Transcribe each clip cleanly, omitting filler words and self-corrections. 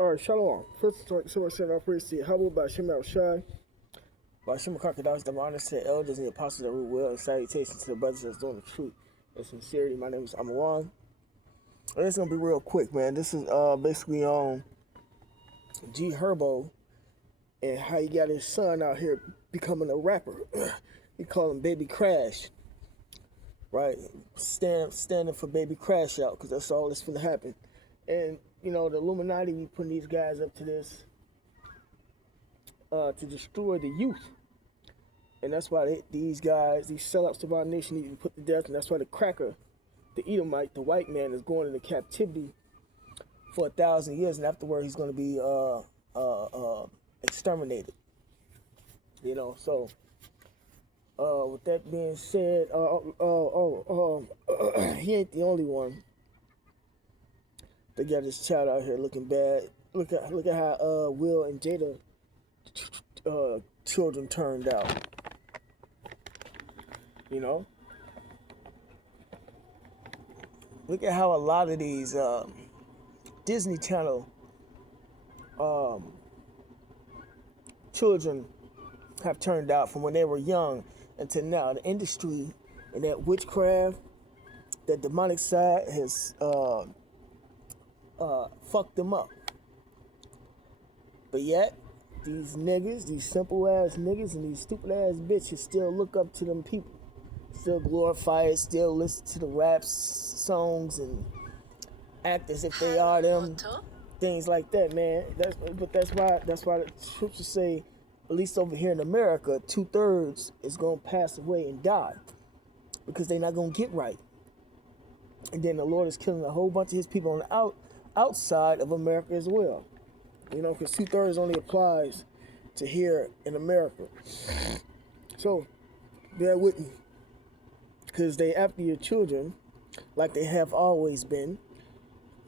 All right, Shalom. First, someone said, I praise the Hubble by Shem Al Shai. By Shem Crocodiles, the honors to the elders and the apostles that rule well, and salutations to the brothers that's doing the truth and sincerity. My name is Amawan. And it's going to be real quick, man. This is basically on gherbo and how he got his son out here becoming a rapper. He call him Baby Crash, right? Standing for Baby Crash out, because that's all that's going to happen. And, you know, the Illuminati be putting these guys up to this to destroy the youth. And that's why these guys, these sellouts of our nation, need to be put to death. And that's why the cracker, the Edomite, the white man, is going into captivity for 1,000 years. And afterward, he's going to be exterminated. You know, so with that being said, he ain't the only one that got his child out here looking bad. Look at how Will and Jada children turned out. You know, look at how a lot of these Disney Channel children have turned out from when they were young until now. The industry and that witchcraft, that demonic side has fucked them up. But yet, these niggas, these simple ass niggas and these stupid ass bitches still look up to them people. Still glorify it, still listen to the rap songs and act as if they are them. Things like that, man. That's why the scriptures say, at least over here in America, 2/3 is gonna pass away and die. Because they're not gonna get right. And then the Lord is killing a whole bunch of his people on the outside of America as well. You know, because 2/3 only applies to here in America. So, bear with me. Because they after your children, like they have always been.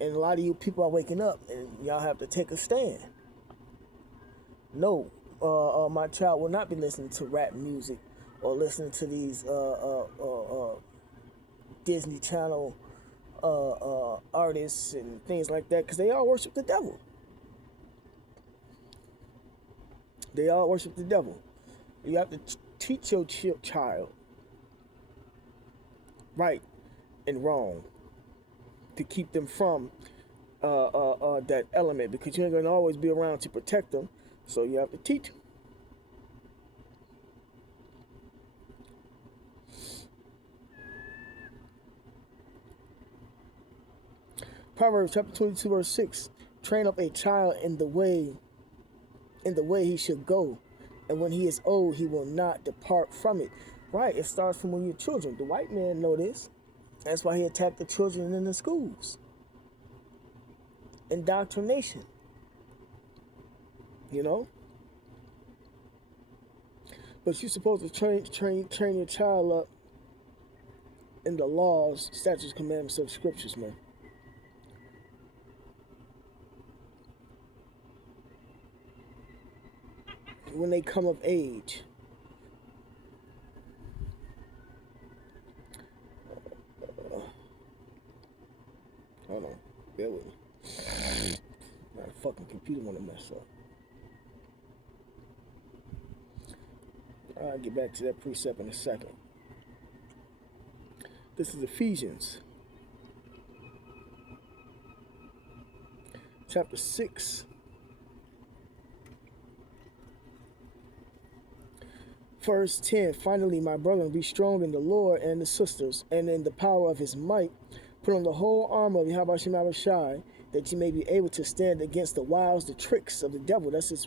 And a lot of you people are waking up, and y'all have to take a stand. No, my child will not be listening to rap music or listening to these Disney Channel artists and things like that, because they all worship the devil. They all worship the devil. You have to teach your child right and wrong to keep them from that element, because you ain't gonna always be around to protect them, so you have to teach them. Proverbs chapter 22 verse 6: train up a child in the way he should go, and when he is old he will not depart from it. Right, it starts from when you're children. The white man know this. That's why he attacked the children in the schools. Indoctrination. You know? But you're supposed to train your child up in the laws, statutes, commandments of the scriptures, man. When they come of age. Hold on, bear with me. My fucking computer wanna mess up. I'll get back to that precept in a second. This is Ephesians chapter 6. Verse 10: finally, my brethren, be strong in the Lord and the sisters, and in the power of his might. Put on the whole armor of Yahweh Shem Shai, that you may be able to stand against the wiles, the tricks of the devil. That's his,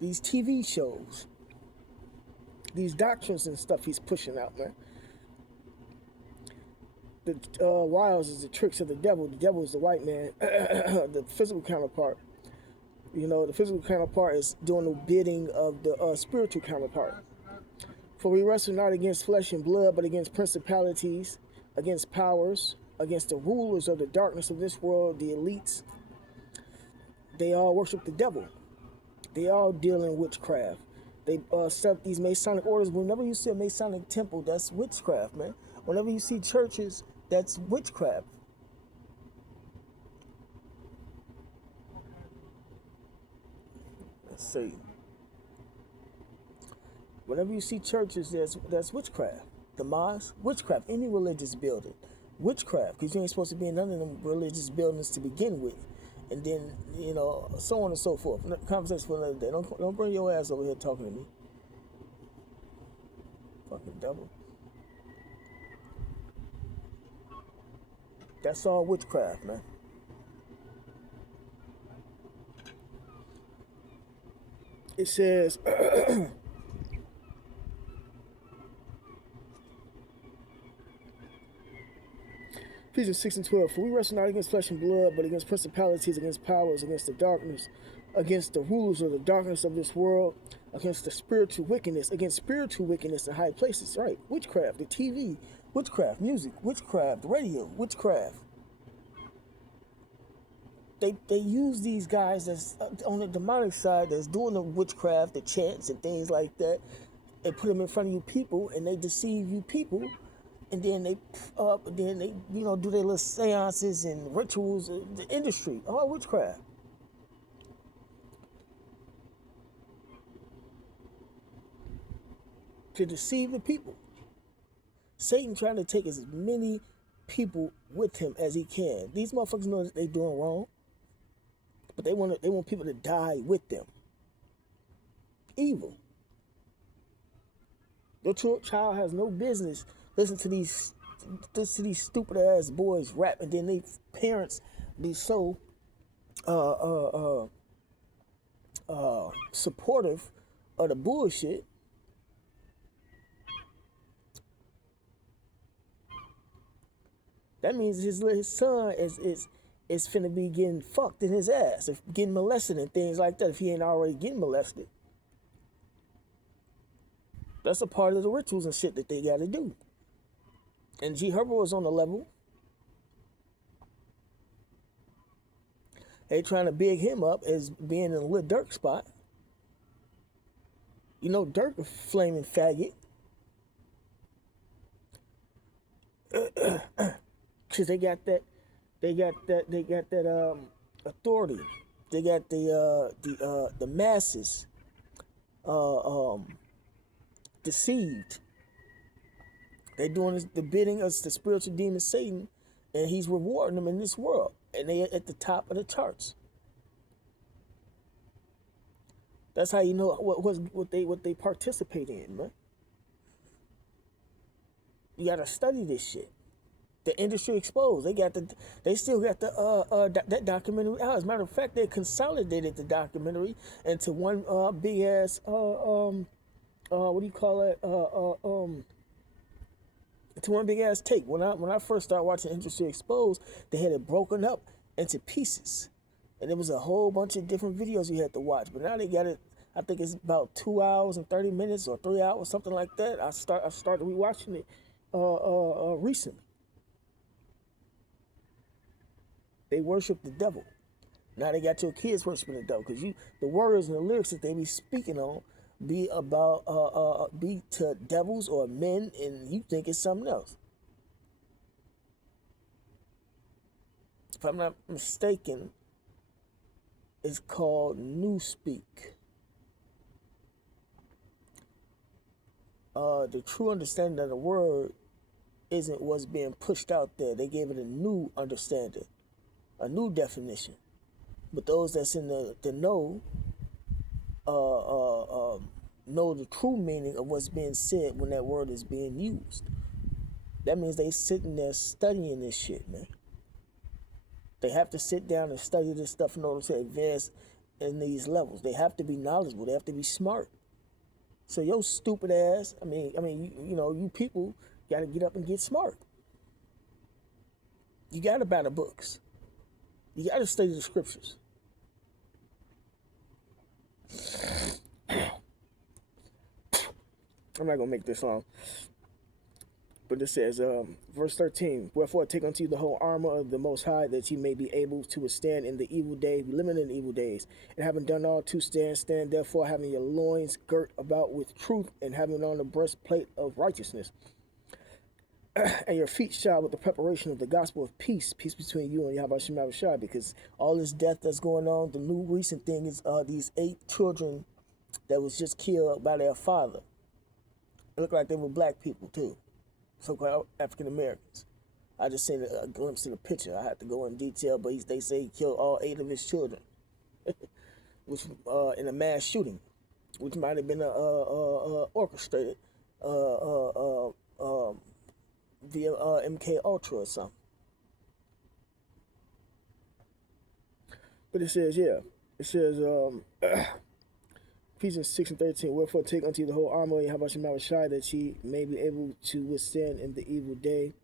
these TV shows, these doctrines and stuff he's pushing out, man. The wiles is the tricks of the devil. The devil is the white man, the physical counterpart. You know, the physical counterpart is doing the bidding of the spiritual counterpart. For we wrestle not against flesh and blood, but against principalities, against powers, against the rulers of the darkness of this world, the elites. They all worship the devil. They all deal in witchcraft. They set up these Masonic orders. Whenever you see a Masonic temple, that's witchcraft, man. Whenever you see churches, that's witchcraft. Satan. Whenever you see churches, that's witchcraft. The mosque, witchcraft. Any religious building, witchcraft. Because you ain't supposed to be in none of them religious buildings to begin with, and then so on and so forth. Conversation for another day. Don't bring your ass over here talking to me. Fucking devil. That's all witchcraft, man. It says Ephesians 6 and 12. For we wrestle not against flesh and blood, but against principalities, against powers, against the darkness, against the rulers of the darkness of this world, against the spiritual wickedness, in high places. Right? Witchcraft, the TV, witchcraft, music, witchcraft, radio, witchcraft. They use these guys that's on the demonic side that's doing the witchcraft, the chants and things like that, and put them in front of you people, and they deceive you people, and then they do their little seances and rituals. The industry, all witchcraft. To deceive the people. Satan trying to take as many people with him as he can. These motherfuckers know that they're doing wrong, but they want people to die with them. Evil. Your child has no business listening to these stupid ass boys rap, and then they parents be so supportive of the bullshit. That means his son is finna be getting fucked in his ass, if getting molested and things like that, if he ain't already getting molested. That's a part of the rituals and shit that they gotta do. And G Herbo is on the level. They trying to big him up as being in a Lil Durk spot. You know Durk a flaming faggot. Cause they got that authority. They got the masses deceived. They doing the bidding of the spiritual demon Satan, and he's rewarding them in this world, and they at the top of the charts. That's how you know what they participate in, man. You gotta study this shit. The industry exposed. They still got that documentary out. As a matter of fact, they consolidated the documentary into one big ass what do you call it? To one big ass tape. When I first started watching Industry Exposed, they had it broken up into pieces, and there was a whole bunch of different videos you had to watch. But now they got it. I think it's about 2 hours and 30 minutes or 3 hours, something like that. I started rewatching it recently. They worship the devil. Now they got your kids worshiping the devil, because the words and the lyrics that they be speaking on be about be to devils or men, and you think it's something else. If I'm not mistaken, it's called Newspeak. The true understanding of the word isn't what's being pushed out there. They gave it a new understanding, a new definition. But those that's in the know know the true meaning of what's being said when that word is being used. That means they sitting there studying this shit, man. They have to sit down and study this stuff in order to advance in these levels. They have to be knowledgeable. They have to be smart. So your stupid ass, you people got to get up and get smart. You got to buy the books. You got to study the scriptures. I'm not going to make this long. But it says, verse 13, wherefore take unto you the whole armor of the Most High, that ye may be able to withstand in the evil day, be limited in the evil days. And having done all to stand therefore, having your loins girt about with truth, and having on the breastplate of righteousness. and your feet shod with the preparation of the gospel of peace, peace between you and Yahweh Shema Shai, because all this death that's going on, the new recent thing is these 8 children that was just killed by their father. It looked like they were black people too, so-called African Americans. I just seen a glimpse of the picture. I had to go in detail, but they say he killed all 8 of his children, which in a mass shooting, which might have been orchestrated via MK Ultra or something. But it says, yeah, it says Ephesians 6 and 13, wherefore take unto you the whole armor of Yahweh Shema Shai, that ye may be able to withstand in the evil day,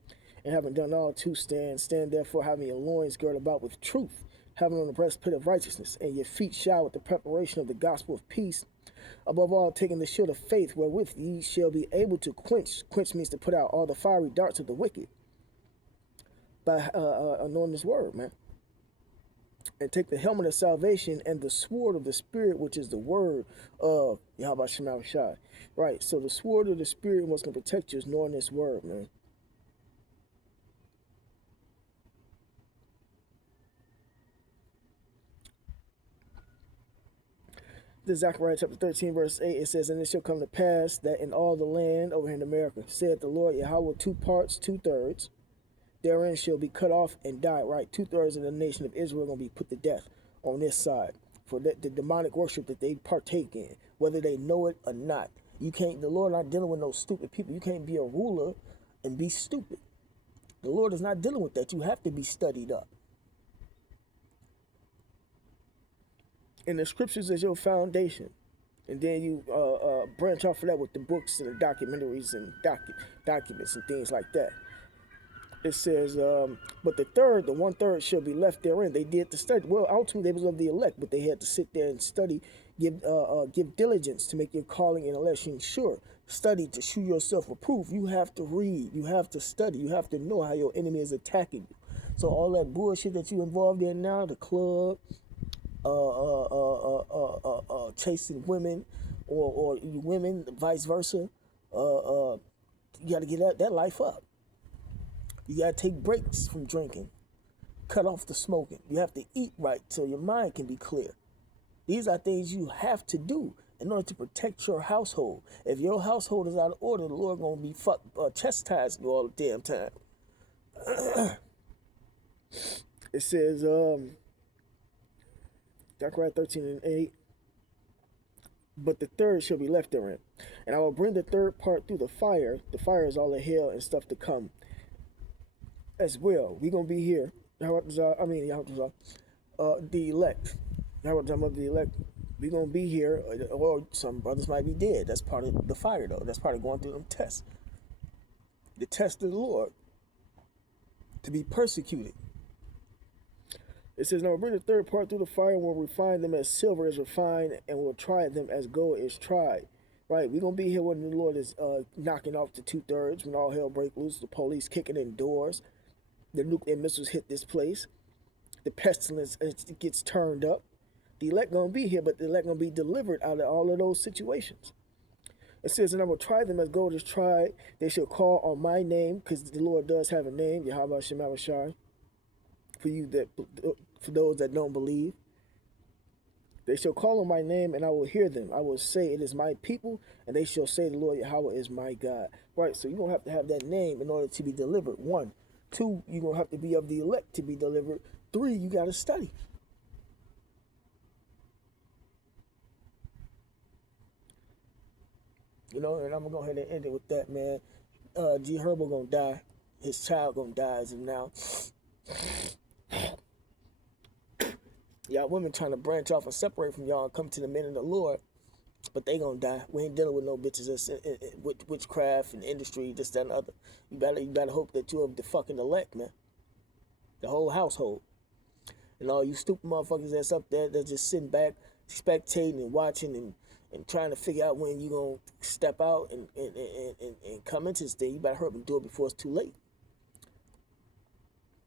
and having done all to stand, stand therefore having your loins girded about with truth, having on the breastplate of righteousness, and your feet shod with the preparation of the gospel of peace, above all taking the shield of faith, wherewith ye shall be able to quench means to put out all the fiery darts of the wicked, by knowing this word, man. And take the helmet of salvation and the sword of the Spirit, which is the word of Yahweh Shema Shai. Right, so the sword of the Spirit, what's going to protect you is knowing this word, man. This Zechariah chapter 13, verse 8, it says, and it shall come to pass that in all the land over here in America, saith the Lord Yahweh, 2 parts, 2/3, therein shall be cut off and die, right? 2/3 of the nation of Israel are going to be put to death on this side for the demonic worship that they partake in, whether they know it or not. You can't, the Lord not dealing with no stupid people. You can't be a ruler and be stupid. The Lord is not dealing with that. You have to be studied up. And the scriptures is your foundation. And then you branch off of that with the books and the documentaries and documents and things like that. It says, but the 1/3 shall be left therein. They did the study. Well, ultimately, they was of the elect, but they had to sit there and study, give diligence to make your calling and election sure. Study to shew yourself approved. You have to read. You have to study. You have to know how your enemy is attacking you. So all that bullshit that you involved in now, the club, chasing women, or women, vice versa, you got to get that life up. You got to take breaks from drinking. Cut off the smoking. You have to eat right so your mind can be clear. These are things you have to do in order to protect your household. If your household is out of order, the Lord going to be chastising you all the damn time. It says, Zechariah 13 and 8, but the 3rd shall be left therein. And I will bring the 3rd part through the fire. The fire is all the hell and stuff to come as well. We gonna be here. The elect. The elect. We gonna be here, or some brothers might be dead. That's part of the fire, though. That's part of going through them tests. The test of the Lord to be persecuted. It says, now bring the 3rd part through the fire, and we'll refine them as silver is refined, and we'll try them as gold is tried. Right, we're going to be here when the Lord is knocking off the 2/3, when all hell breaks loose, the police kicking in doors, the nuclear missiles hit this place, the pestilence gets turned up. The elect going to be here, but the elect going to be delivered out of all of those situations. It says, and I will try them as gold is tried. They shall call on my name, because the Lord does have a name, Yahweh Shema Shai. For those that don't believe, they shall call on my name, and I will hear them. I will say, it is my people, and they shall say, the Lord Yahweh is my God. Right, so you're going to have that name in order to be delivered. 1. 2, you're going to have to be of the elect to be delivered. 3, you got to study. You know, and I'm going to go ahead and end it with that, man. Gherbo going to die. His child going to die as of now. Y'all women trying to branch off and separate from y'all and come to the men of the Lord, but they gonna die. We ain't dealing with no bitches that's with witchcraft and industry, this, that, and other. You better hope that you're the fucking elect, man. The whole household. And all you stupid motherfuckers that's up there that's just sitting back, spectating and watching and trying to figure out when you gonna step out and come into this thing. You better hurry up and do it before it's too late.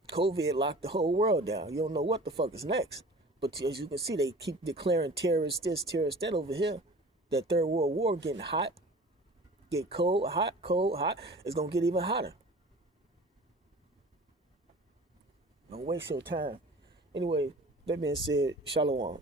COVID locked the whole world down. You don't know what the fuck is next. But as you can see, they keep declaring terrorists this, terrorists that over here. That 3rd World War getting hot. Get cold, hot, cold, hot. It's going to get even hotter. Don't waste your time. Anyway, that being said, shalom.